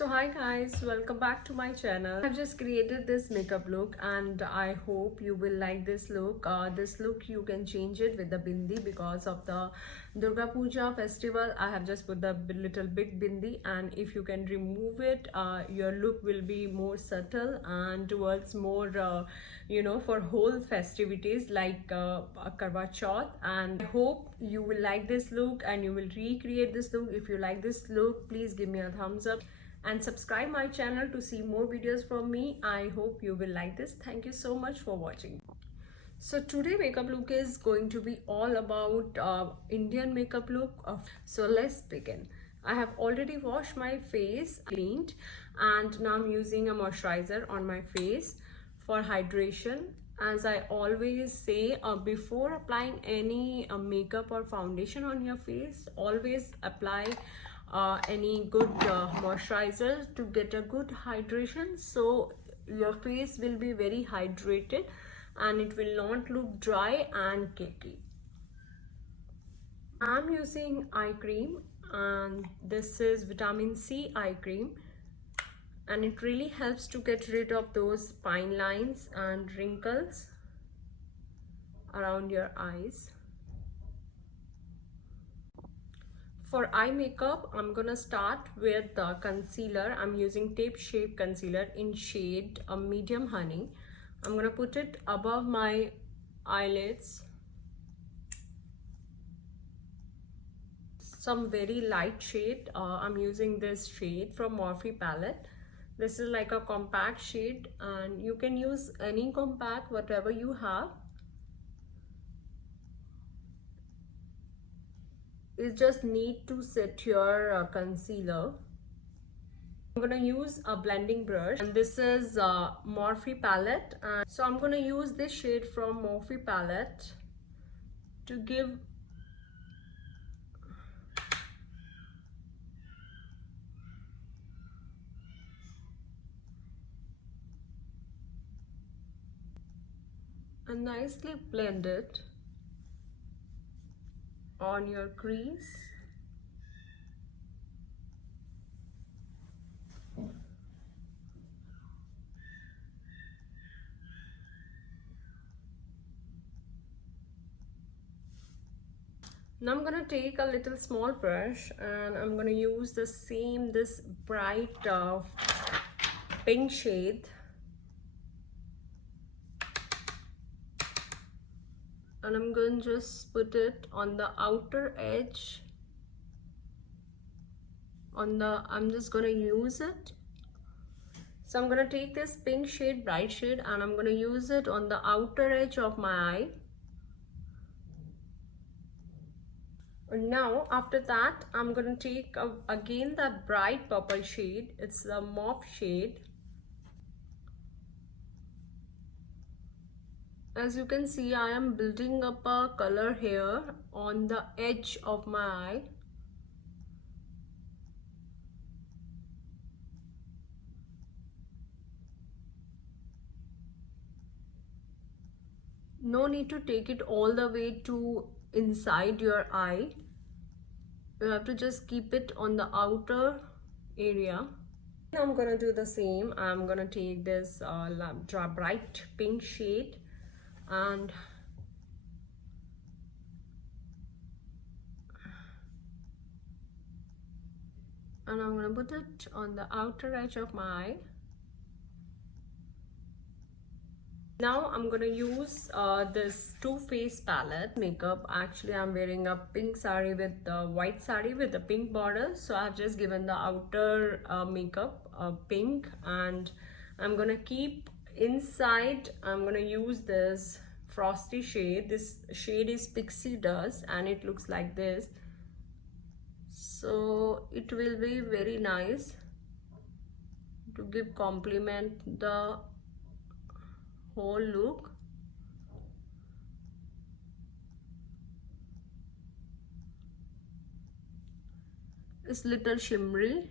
So hi guys, welcome back to my channel. I've just created this makeup look and I hope you will like this look. This look you can change it with the bindi because of the Durga Puja festival. I have just put the little big bindi, and if you can remove it, your look will be more subtle and towards more for whole festivities like Karwa Chauth. And I hope you will like this look and you will recreate this look. If you like this look, please give me a thumbs up and subscribe my channel to see more videos from me. I hope you will like this. Thank you so much for watching. So today makeup look is going to be all about Indian makeup look. So let's begin. I have already washed my face, cleaned, and now I'm using a moisturizer on my face for hydration. As I always say, before applying any makeup or foundation on your face, always apply any good moisturizer to get a good hydration, so your face will be very hydrated and it will not look dry and cakey. I'm using eye cream, and this is vitamin C eye cream, and it really helps to get rid of those fine lines and wrinkles around your eyes. For eye makeup, I'm gonna start with the concealer. I'm using Tape Shape concealer in shade medium honey. I'm gonna put it above my eyelids. Some very light shade. I'm using this shade from Morphe palette. This is like a compact shade, and you can use any compact, whatever you have. You just need to set your concealer. I'm gonna use a blending brush, and this is Morphe palette, and so I'm gonna use this shade from Morphe palette to give and nicely blend it on your crease. Now I'm gonna take a little small brush and I'm gonna use this bright pink shade, and I'm going to just put it on the outer edge. I'm just going to use it. So I'm going to take this pink shade, bright shade, and I'm going to use it on the outer edge of my eye. And now after that, I'm going to take again that bright purple shade. It's the mauve shade. As you can see, I am building up a color here on the edge of my eye. No need to take it all the way to inside your eye. You have to just keep it on the outer area. Now I'm gonna do the same. I'm gonna take this bright pink shade and I'm gonna put it on the outer edge of my eye. Now I'm gonna use this Too Faced palette makeup. Actually, I'm wearing a pink sari with the white sari with the pink border, so I've just given the outer makeup pink, and I'm gonna keep inside. I'm gonna use this frosty shade. This shade is Pixie Dust, and it looks like this, so it will be very nice to give complement the whole look. It's little shimmery.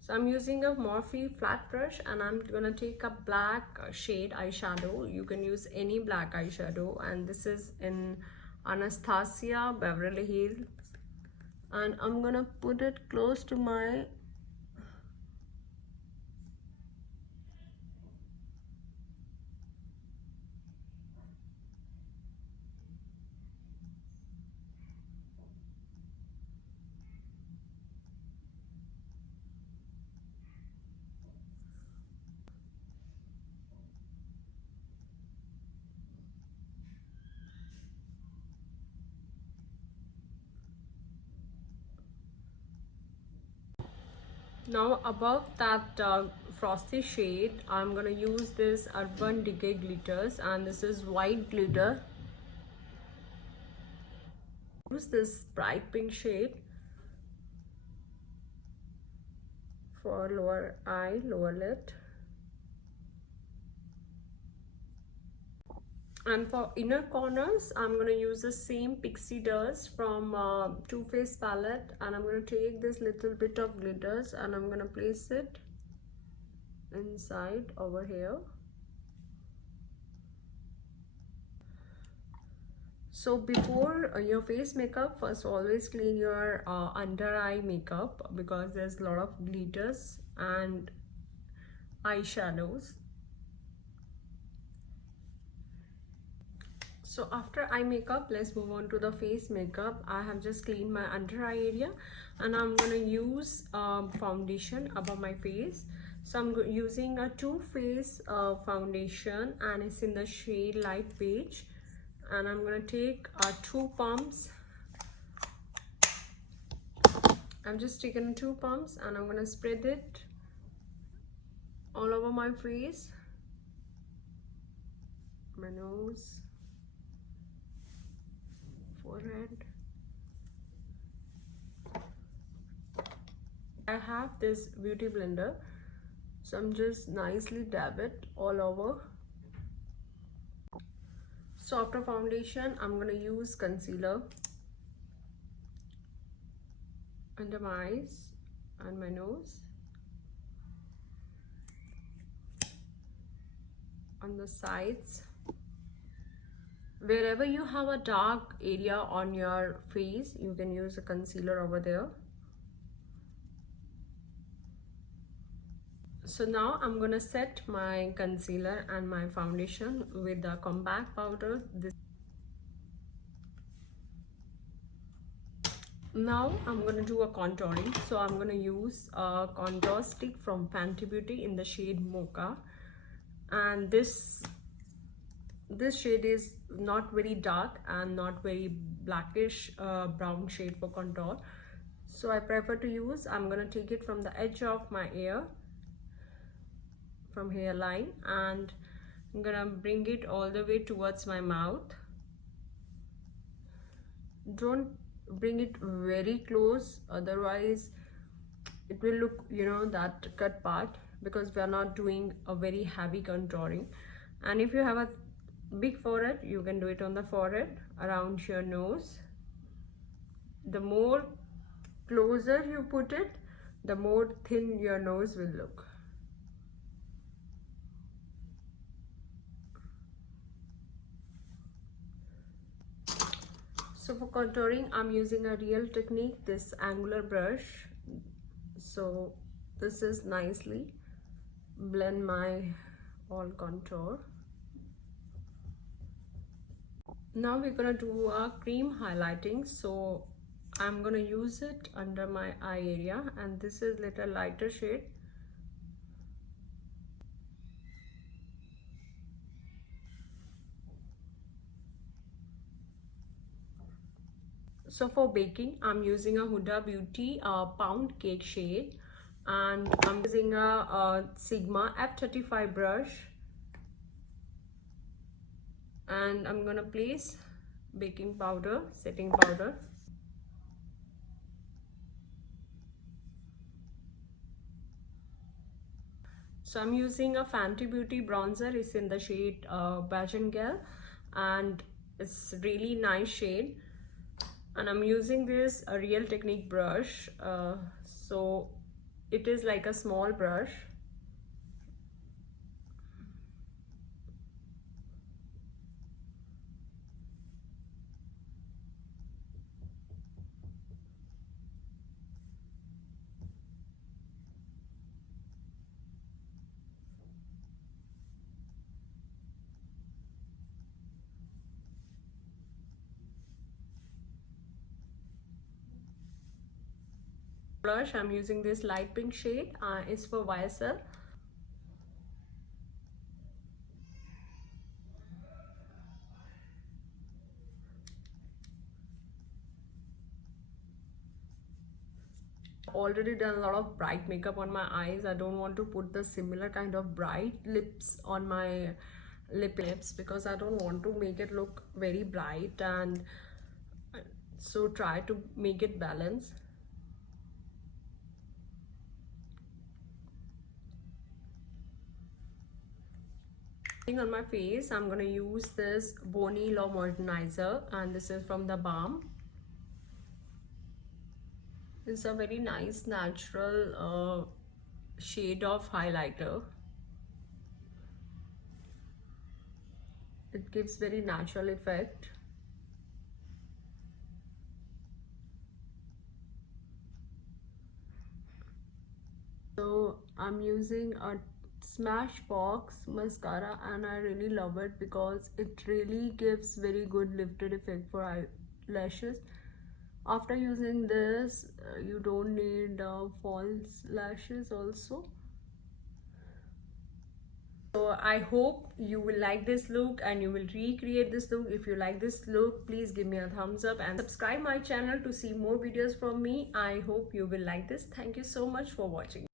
So I'm using a Morphe flat brush, and I'm gonna take a black shade eyeshadow. You can use any black eyeshadow, and this is in Anastasia Beverly Hills. and I'm gonna put it close to my now above that frosty shade. I'm gonna use this Urban Decay glitters, and this is white glitter. Use this bright pink shade for lower eye, lower lid. And for inner corners, I'm going to use the same Pixie Dust from Too Faced palette, and I'm going to take this little bit of glitters and I'm going to place it inside over here. So before your face makeup, first always clean your under eye makeup, because there's a lot of glitters and eyeshadows. So after eye makeup, let's move on to the face makeup. I have just cleaned my under eye area, and I'm gonna use foundation above my face. So I'm using a Too Faced foundation, and it's in the shade Light Beige. And I'm gonna take 2 pumps. I'm just taking 2 pumps and I'm gonna spread it all over my face, my nose, forehead. I have this beauty blender, so I'm just nicely dab it all over. So after foundation, I'm gonna use concealer under my eyes and my nose, on the sides. Wherever you have a dark area on your face, you can use a concealer over there. So now I'm gonna set my concealer and my foundation with the compact powder. Now I'm gonna do a contouring. So I'm gonna use a contour stick from Fenty Beauty in the shade Mocha, and this shade is not very dark and not very blackish brown shade for contour. So I prefer to use, I'm gonna take it from the edge of my ear, from hairline, and I'm gonna bring it all the way towards my mouth. Don't bring it very close, otherwise it will look, you know, that cut part, because we are not doing a very heavy contouring. And if you have a big forehead, you can do it on the forehead, around your nose. The more closer you put it, the more thin your nose will look. So for contouring, I'm using a Real Technique, this angular brush. So this is nicely blend my all contour. Now we're gonna do a cream highlighting. So I'm gonna use it under my eye area, and this is little lighter shade. So for baking, I'm using a Huda Beauty Pound Cake shade, and I'm using a Sigma F35 brush, and I'm gonna place baking powder, setting powder. So I'm using a Fenty Beauty bronzer. It's in the shade Bajangel, and it's really nice shade. And I'm using this a Real Technique brush. So it is like a small brush. blush, I'm using this light pink shade. It's for YSL. Already done a lot of bright makeup on my eyes. I don't want to put the similar kind of bright lips on my lips because I don't want to make it look very bright, and so try to make it balance. On my face, I'm gonna use this Boni Law Modernizer, and this is from the Balm. It's a very nice natural shade of highlighter. It gives very natural effect. So I'm using a Smashbox mascara, and I really love it because it really gives very good lifted effect for eyelashes. After using this, you don't need false lashes also. So I hope you will like this look and you will recreate this look. If you like this look, please give me a thumbs up and subscribe my channel to see more videos from me. I hope you will like this. Thank you so much for watching.